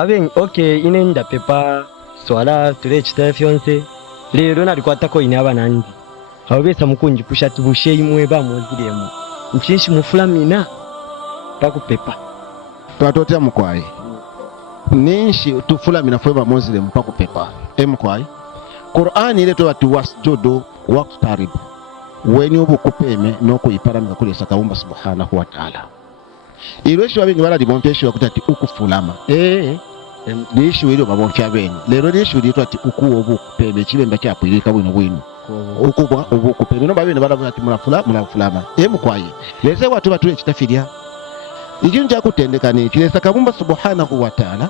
aben okay inenda pepa swala tule chitafyonse lero nalikwatako ine abanandi abesa mukunji pushati bushe imwe bamuziremu nchinshi mufulamina pakupepa twatotya mukwayi ninshi tufulamina fwe bamuziremu pakupepa emukwayi Qur'an ile to ati wasjudu waqtarib weni obukupeme nokuyiparamika kulesa Kaumba subhanahu wa ta'ala ilweshi wabengi baladi bompyeshi wakutati ukufulama lishu ile babompya bene lero lishu litwa ati ukuwa obukupeme kibemba kyakwirika bwino ukubwa obukupeme no babene balavuga ati mulafulama emukwaye lese watu batule kitafirya ikintu kyakutendekana kilesa Kaumba subhanahu wa ta'ala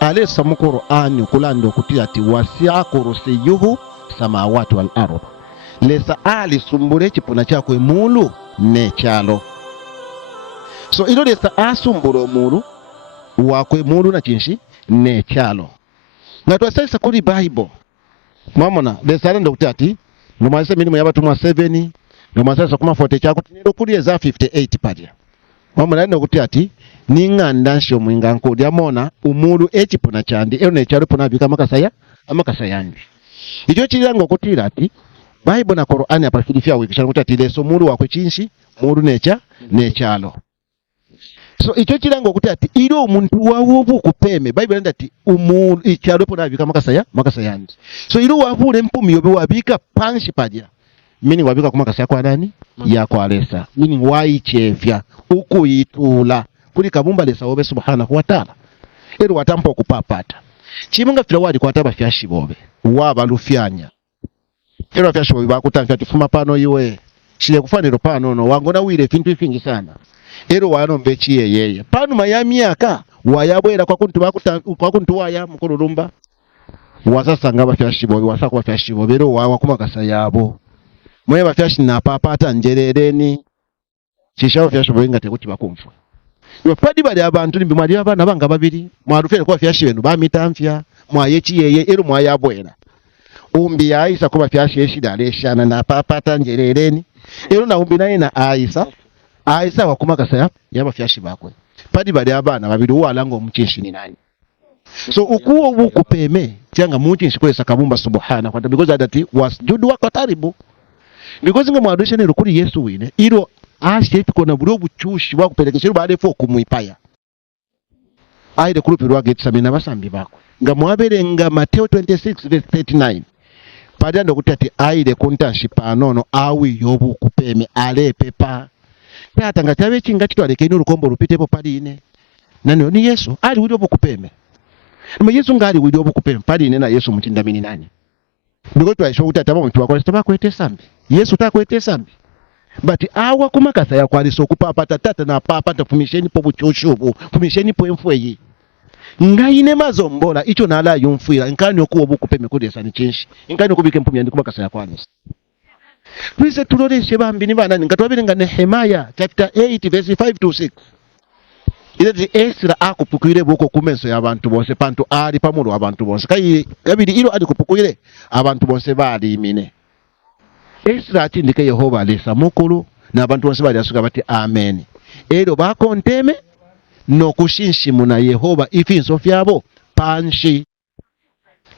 alesa mu Qur'an kulando kuti ati wasi'a kursiyuhu samawati wal ardh lesa ali sumbule chipuna chakwe mulu nechalo so ilo lesa asumbula omulu wakwe mulu na chinshi nechalo na twasesa kuli Bible mwamona lesa alenda kuti ati nomase milimu yabatumwa 7 nomasesa kuma 40 chako tinilo kuli eza 58 padya mwamona alenda kuti ati ninganda nsho mwinga nkodi amona umulu echipuna chandi ero nechalo pona bika amakasayandi icho chilanga kuti ati Bible na Qur'an apafilifia wikishana kuti ati leso mulu wakwe chinshi mulu nechalo so icho chilanga kuti ati ilo omuntu wawo obukupeme Bible nda ati umulu ichalo pona bika makasayandi so ilo wavule mpumi yobe wabika panshi padya meaning wabika kumakasaya kwa nani ya kwa lesa meaning waichefya ukuyitula kuli Kaumba lesa obe subhanahu wa ta'ala ero watampa okupapata chimunga fira wali kwataba fyashi bobe waba lufyanya ero fyashi bobe bakutamfya tufuma pano iwe shile kufaniro pano no wangona wile fintu ifingi sana ero wanombe chiye yeye pano mayamiaka wayabwera kwa kuntu waya mukululumba wasasanga bafyashi bobe wasakwa fyashi bobe ero wawa kumakasa yabo mwe bafyashi na papata njerereni chishawo fyashi bobe ngate kuti bakumfwa yopadi bali abantu nimbi mwali abana banga babiri mwarufere kwa fyashi benu bamitamfya mwayechi yeye ero mwayabwera umbi Aisha kuba fyashi eshida leshana na papata njerereni ero na umbi naye na Aisha wakumakasa yaba fyashi bakwe padi bali abana babiri walango mchinshi ni nani so ukuwo bukupeme cyanga muchinshi kwesa Kaumba subhana kwa because adati wasjudu waqtaribu because nga mwadusha ne rukuri Yesu wine iro ashe tukona buri obuchushi bakupelekesha baade fo kumwipaya aide kulupirwa getsamina basambi bako nga mwaberenga Mateo 26 verse 39 padando kuti ati aide kuntaship anono awi yobu kupeme alepepa tata ngatabe chinga kitwaleke ino rukombo rupitepo paline nani ni Yesu ali wili obu kupeme nima Yesu ngali wili obu kupeme paline na Yesu mutindamini nani ndiko twaisho kuti ataba muntu wakola tabakwete sambi Yesu takwete sambi but awa kumakasa ya kwaliso kupapata tata na papata fumisheni po buchoshubu fumisheni po emfweyi ngaine mazombola icho nala yumfuira nkani okuwa obukupeme kudesa ni chinshi nkani okubike mpumya ndi kumakasa ya kwaliso twise tuloleshe bambi ni bana ngatwabirenga Nehemiah chapter 8 verse 5 to 6 ile Esra akupukuire boko kumenso ya abantu bonse pantu ali pamulu abantu bonse kai kabiri ilo ali kupukuire abantu bonse bali imine Esra atindike Yehova alesa mukulu na abantu bonse bali asuka bati amen ero bakonteme no kushinshi muna Yehova ifinso fyabo panshi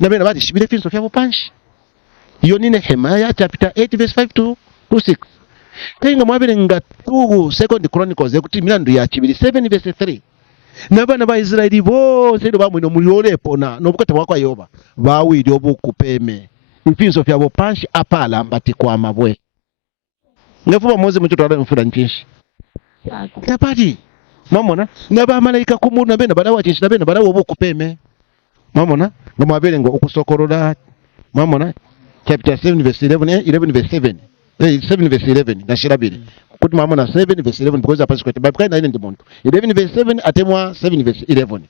nabena bati shibire finso fyabo panshi iyo ni Nehemiah chapter 8 verse 5 to 6 Tenga mwabirenga 2 Chronicles ekuti milandu ya chibiri 7 verse 3 nabana ba Israeli bose ndo bamwe no muliolepo na nobukata wakwa Yehova bawili obukupeme impinzo fyabo panshi apala mbati kwa mabwe ngafuba Mose mucho twala mfura nchinshi kapati mamona naba malaika kumuna nabena bada wachinshi nabena bada obukupeme mamona ngomwabirenga okusokorola mamona chapter 7 verse 11 verse 7 7 verse 11 na shirabiri kuti mamona 7 verse 11 because apasi kwete Bible kana ndi muntu 11 verse 7 atemwa 7 verse 11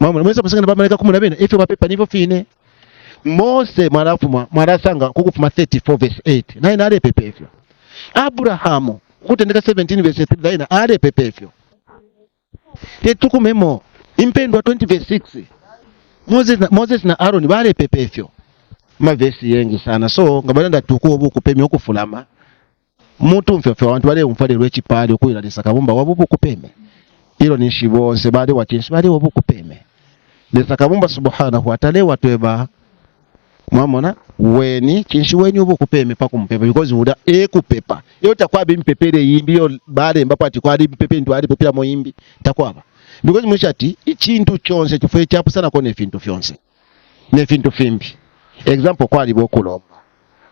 mamona mwesa pasanga bamaleka kumuna bena ife bapepa nivo fine Mose marasanga kukufuma 34 verse 8 naye nale pepefyo Abrahamu kutendeka 17 verse 3 naye ale pepefyo tetukumemo impendwa 20 verse 6 Moses na Aaron bale pepefyo mavesi yengi sana so ngabalanda tukuwo bukupeme okufulama mutu mfefe abantu bale umfale lwechipali okuyira Kaumba wabukupeme ilo nishibonse bale wachinshi bale wabukupeme lesa kabumba subhanahu wa ta'ala watweba mwamona weni chinshi wenyu obo kupeme pako mpepe because uda kupepa yota kwa bimpepere yimbi yo bale mbapo ati kwa mpepe ndo ali pepera moyimbi takwaba because mushati ichintu chonse chifwe chapo sana kone fintu fyonse ne fintu fimbi example kwa libo kulomba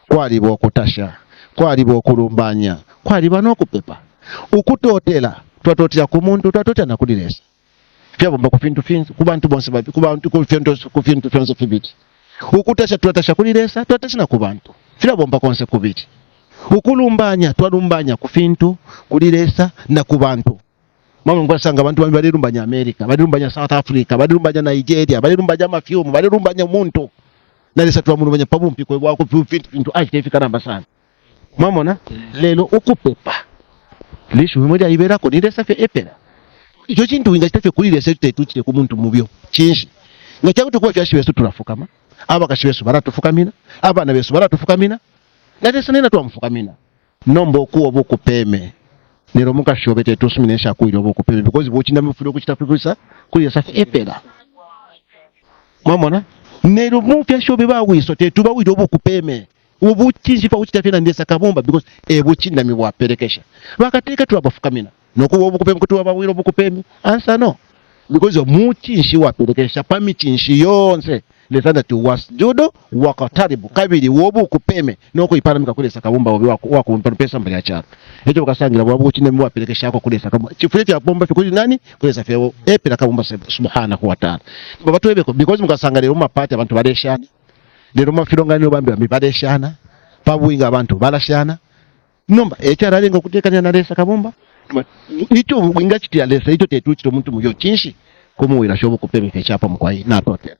kwa libo kutasha kwa libo kulumbanya kwa libo nokupepa ukutotela twatotya ku muntu twatotya nakulilesa fyabomba ku fintu finzi kubantu bonse babi kubantu ku fintu fyonse fibiti ukutasha twatasha kulilesa twatasha na kubantu fyabomba konse kubiti ukulumbanya twalumbanya ku fintu kulilesa na kubantu mama ngwasanga abantu bali lumbanya America bali lumbanya South Africa bali lumbanya Nigeria bali lumbanya mafyumu bali lumbanya muntu nalesa twamulumbanya pabumpi kwe wako fintu achifika namba sana mamona lelo ukupepa lishu mmoja ibera ko nilesa fe epera icho chintu ingachitafe kulilesa tutetuchire ku muntu mubyo chinshi ngacha kutokuwa fyashiwe su turafukama aba kashiwesu baratufukamina abana besu baratufukamina nalesa nena twamfukamina nombo okuwa bokupeme nero mukashobete tusuminesha kuiro bokupeme because bochinda mufuro kuchitafukusa kulilesa fe epera mamona nero mufya shobe bawiso tetuba wiro bokupeme ubuchinji pa uchitafena ndesa kabomba because buchinda miwaperekesha bakateka tubafukamina nokuwa bokupeme kutuwa bawiro bokupeme answer no because muchinshi waperekesha pamichinshi yonse lesanda tu wasjudo wakataribu kabiri wobu kupeme noko iparamika kulesa kabomba wako pesa mbali ya charo echo ukasangira wabu uchinde miwaperekesha yako kulesa kabomba chifureti ya bomba fikuli nani kulesa feo epera kabomba subhanahu wa ta'ala babatu ebeko because mukasangale rumapati abantu badeshana lero mafirongani obambi bamibadeshana pabuinga abantu balashana nomba echara lengo kutekanya na lesa kabomba icho winga chiti ya lesa icho tetuchito muntu muyo chinshi kumuwira shobo kupeme fechapa mkwai na tote